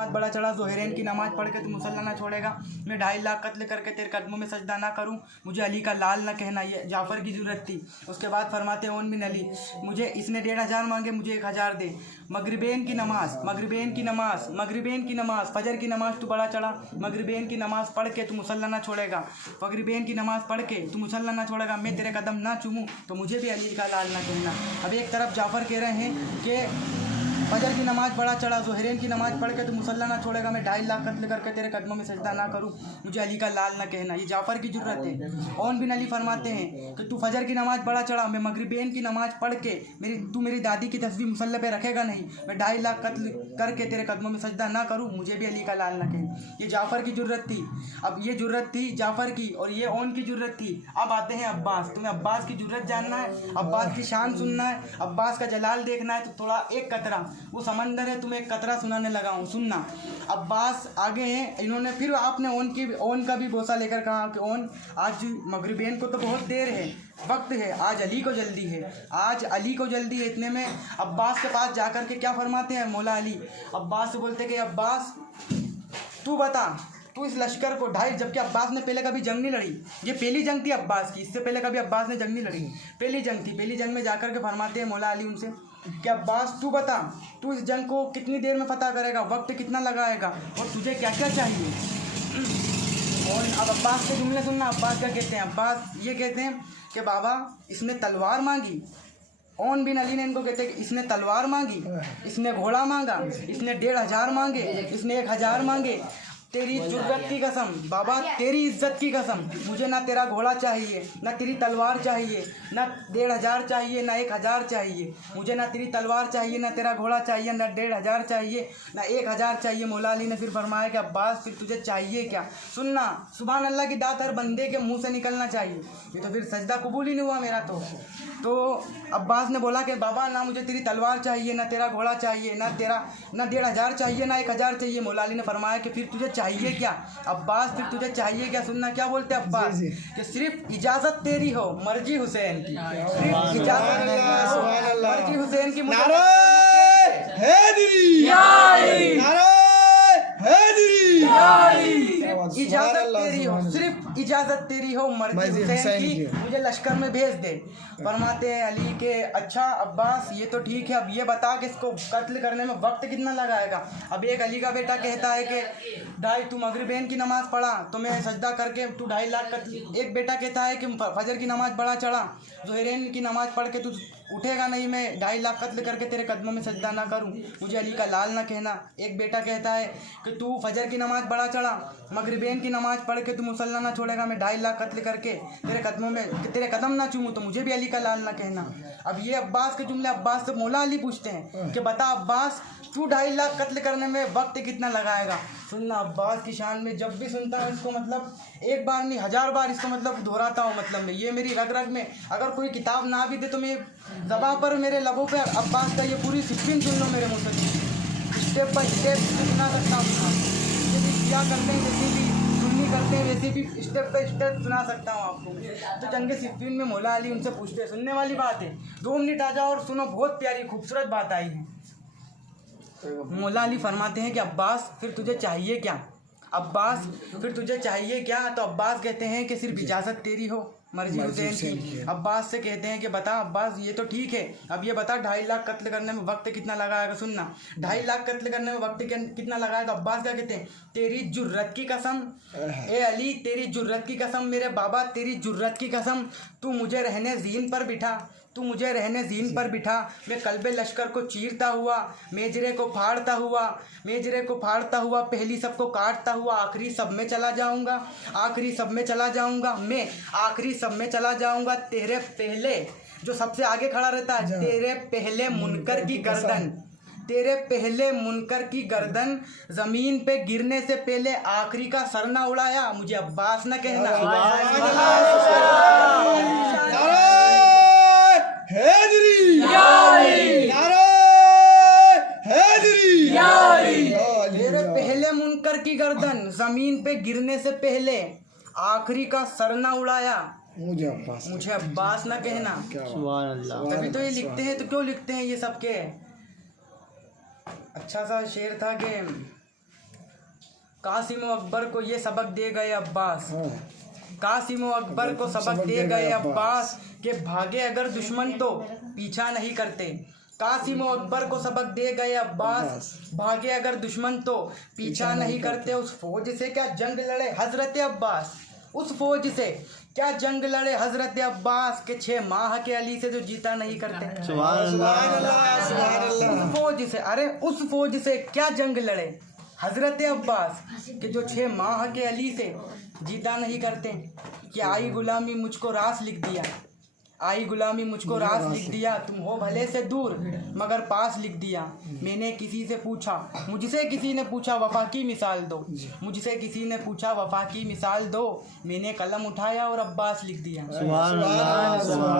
नमाज बड़ा चढ़ा, ज़ोहरैन की नमाज पढ़ के तू मुसल्ला ना छोड़ेगा, मैं 2.5 लाख कत्ल करके तेरे कदमों में सजदा ना करूं, मुझे अली का लाल ना कहना। ये जाफ़र की ज़रूरत थी। उसके बाद फरमाते हैं ओन बिन अली, मुझे इसने 1,500 मांगे, मुझे 1,000 दे। मगरिबैन की नमाज, मगरिबैन की नमाज, मगरिबैन की नमाज, फजर की नमाज तू बड़ा चढ़ा, मगरिबैन की नमाज पढ़ के तू मुसल्ला ना छोड़ेगा, मगरिबैन की नमाज पढ़ के तू मुसल्ला ना छोड़ेगा, मैं तेरे कदम ना चूमूँ तो मुझे भी अली का लाल ना कहना। अब एक तरफ जाफ़र कह रहे हैं कि फजर की नमाज बड़ा चढ़ा, ज़ोहरैन की नमाज पढ़ के तू मुसल्ला ना छोड़ेगा, मैं 2.5 लाख कत्ल करके तेरे कदमों में सजदा ना करूं, मुझे अली का लाल ना कहना। ये जाफ़र की ज़रूरत है। ओन बिन अली फरमाते हैं कि तू फजर की नमाज बड़ा चढ़ा, मैं मगरिबैन की नमाज पढ़ के तू मेरी दादी की तस्वीर मुसल्ले पे रखेगा नहीं, मैं 2.5 लाख कत्ल करके तेरे कदमों में सजदा ना करूँ, मुझे भी अली का लाल ना कहना। ये जाफ़र की ज़रूरत थी। अब ये ज़रूरत थी जाफ़र की और ये ओन की ज़रूरत थी। अब आते हैं अब्बास। तुम्हें अब्बास की ज़रूरत जानना है, अब्बास की शान सुनना है, अब्बास का जलाल देखना है, तो थोड़ा एक कतरा वो समंदर है, तुम्हें एक कतरा सुनाने लगा हूँ, सुनना। अब्बास आगे हैं, इन्होंने फिर आपने ओन का भी बोसा लेकर कहा कि ओन आज मगरिबैन को तो बहुत देर है, वक्त है, आज अली को जल्दी है, आज अली को जल्दी है। इतने में अब्बास के पास जाकर के क्या फरमाते हैं मौला अली, अब्बास से बोलते कि अब्बास तू बता, तू इस लश्कर को जबकि अब्बास ने पहले कभी जंग नहीं लड़ी, ये पहली जंग थी अब्बास की, इससे पहले कभी अब्बास ने जंग नहीं लड़ी, पहली जंग थी। पहली जंग में जाकर के फरमाते हैं मौला अली उनसे कि अब्बास तू बता, तू इस जंग को कितनी देर में फतह करेगा, वक्त कितना लगाएगा और तुझे क्या क्या चाहिए। और अब अब्बास के जुमले सुनना, अब्बास क्या कहते हैं। अब्बास ये कहते हैं कि बाबा इसने तलवार मांगी, ओन बिन अली ने इनको कहते हैं कि इसने तलवार मांगी, इसने घोड़ा मांगा, इसने 1,500 मांगे, इसने 1,000 मांगे, तेरी जुर्रत की कसम बाबा, तेरी इज्जत की कसम, मुझे ना तेरा घोड़ा चाहिए, ना तेरी तलवार चाहिए, ना 1,500 चाहिए, ना 1,000 चाहिए, मुझे ना तेरी तलवार चाहिए, ना तेरा घोड़ा चाहिए, ना 1,500 चाहिए, ना 1,000 चाहिए। मौला अली ने फिर फरमाया कि अब्बास फिर तुझे चाहिए क्या। सुनना, सुभान अल्लाह की दात हर बंदे के मुंह से निकलना चाहिए। ये तो फिर सजदा कबूल ही नहीं हुआ मेरा। तो अब्बास ने बोला कि बाबा ना मुझे तेरी तलवार चाहिए, ना तेरा घोड़ा चाहिए, ना 1,500 चाहिए, ना 1,000 चाहिए। मौला अली ने फरमाया कि फिर तुझे चाहिए क्या अब्बास, फिर तुझे चाहिए क्या। सुनना क्या बोलते अब्बास कि सिर्फ इजाज़त तेरी हो, मर्जी हुसैन की, सिर्फ इजाज़त मर्जी हुसैन की, इजाज़त तेरी हो, सिर्फ इजाज़त तेरी हो, मर्जी हुसैन की, मुझे लश्कर में भेज दे। फरमाते हैं अली के अच्छा अब्बास ये तो ठीक है, अब ये बता कि इसको कत्ल करने में वक्त कितना लगाएगा। अब एक अली का बेटा कहता है कि तू मगरिबैन की नमाज़ पढ़ा तो मैं सजदा करके तू 2.5 लाख कत्ल। एक बेटा कहता है कि फजर की नमाज़ बड़ा चढ़ा, ज़ोहरैन की नमाज़ पढ़ के तू उठेगा नहीं, मैं 2.5 लाख कत्ल करके तेरे कदमों में सजदा ना करूं, मुझे अली का लाल ना कहना। एक बेटा कहता है कि तू फजर की नमाज़ बड़ा चढ़ा, मगरिबैन की नमाज़ पढ़ के तू मुसल्ला ना छोड़ेगा, मैं 2.5 लाख कत्ल करके तेरे कदमों में तेरे कदम ना चूमूँ तो मुझे भी अली का लाल ना कहना। अब ये अब्बास के जुमले अब्बास से मौला अली पूछते हैं कि बता अब्बास तू 2.5 लाख कत्ल करने में वक्त कितना लगाएगा। सुनना अब्बास की शान में जब भी सुनता हूँ इसको मतलब एक बार नहीं 1000 बार इसको मतलब दोहराता हूँ। मतलब में ये मेरी रग रग में, अगर कोई किताब ना भी दे तो मैं ज़बां पर मेरे लबों पे अब्बास का ये पूरी सिक्किन सुन लो मेरे मुँह से, स्टेप बाई स्टेप सुना सकता हूँ। जैसे भी क्या करते हैं, जैसे भी सुन्नी करते हैं वैसे भी स्टेप बाई स्टेप सुना सकता हूँ आपको। तो जंग सिफ़ीन में मौला अली उनसे पूछते हैं, सुनने वाली बात है, 2 मिनट आ जाओ और सुनो, बहुत प्यारी खूबसूरत बात आई है। मौला अली फरमाते हैं कि अब्बास फिर तुझे चाहिए क्या, अब्बास फिर तुझे चाहिए क्या। तो अब्बास कहते हैं कि सिर्फ इजाज़त तेरी हो, मर्जी हुसैन की। अब्बास से कहते हैं कि बता अब्बास ये तो ठीक है, अब ये बता 2.5 लाख कत्ल करने में वक्त कितना लगाएगा। सुनना 2.5 लाख कत्ल करने में वक्त कितना लगाएगा। अब्बास क्या कहते हैं, तेरी जुर्रत की कसम ए अली, तेरी जुर्रत की कसम मेरे बाबा, तेरी जुर्रत की कसम, तू मुझे रहने ज़ीन पर बिठा, तू मुझे रहने ज़ीन पर बिठा, मैं कल्बे लश्कर को चीरता हुआ, मेजरे को फाड़ता हुआ, मेजरे को फाड़ता हुआ, पहली सबको काटता हुआ, आखिरी सब में चला जाऊंगा, आखिरी सब में चला जाऊंगा, मैं आखिरी सब में चला जाऊंगा। तेरे पहले जो सबसे आगे खड़ा रहता है, तेरे पहले मुनकर की गर्दन, तेरे पहले मुनकर की गर्दन ज़मीन पे गिरने से पहले आखिरी का सर ना उड़ाया, मुझे अब्बास ना कहना। तेरे पहले मुनकर की गर्दन ज़मीन पे गिरने से पहले आखिरी का सर ना उड़ाया, मुझे अब्बास ना कहना। तभी तो ये लिखते हैं, तो क्यों लिखते हैं ये सबके। अच्छा सा शेर था कि कासिम व अकबर को ये सबक दे गए अब्बास, कासिम व अकबर को सबक दे गए अब्बास के भागे अगर दुश्मन तो पीछा नहीं करते। कासिम व अकबर को सबक दे गए अब्बास, भागे अगर दुश्मन तो पीछा नहीं करते। उस फौज से क्या जंग लड़े हजरत अब्बास, उस फौज से क्या जंग लड़े हजरत अब्बास के 6 माह के अली से जो जीता नहीं करते। सुभान अल्लाह। उस फौज से, अरे उस फौज से क्या जंग लड़े हजरत अब्बास के जो 6 माह के अली से जीता नहीं करते। कि आई गुलामी मुझको रास लिख दिया, आई गुलामी मुझको रास लिख दिया, तुम हो भले से दूर मगर पास लिख दिया। मैंने किसी से पूछा, मुझसे किसी ने पूछा वफा की मिसाल दो, मुझसे किसी ने पूछा वफा की मिसाल दो, मैंने कलम उठाया और अब्बास लिख दिया। सुभान अल्लाह।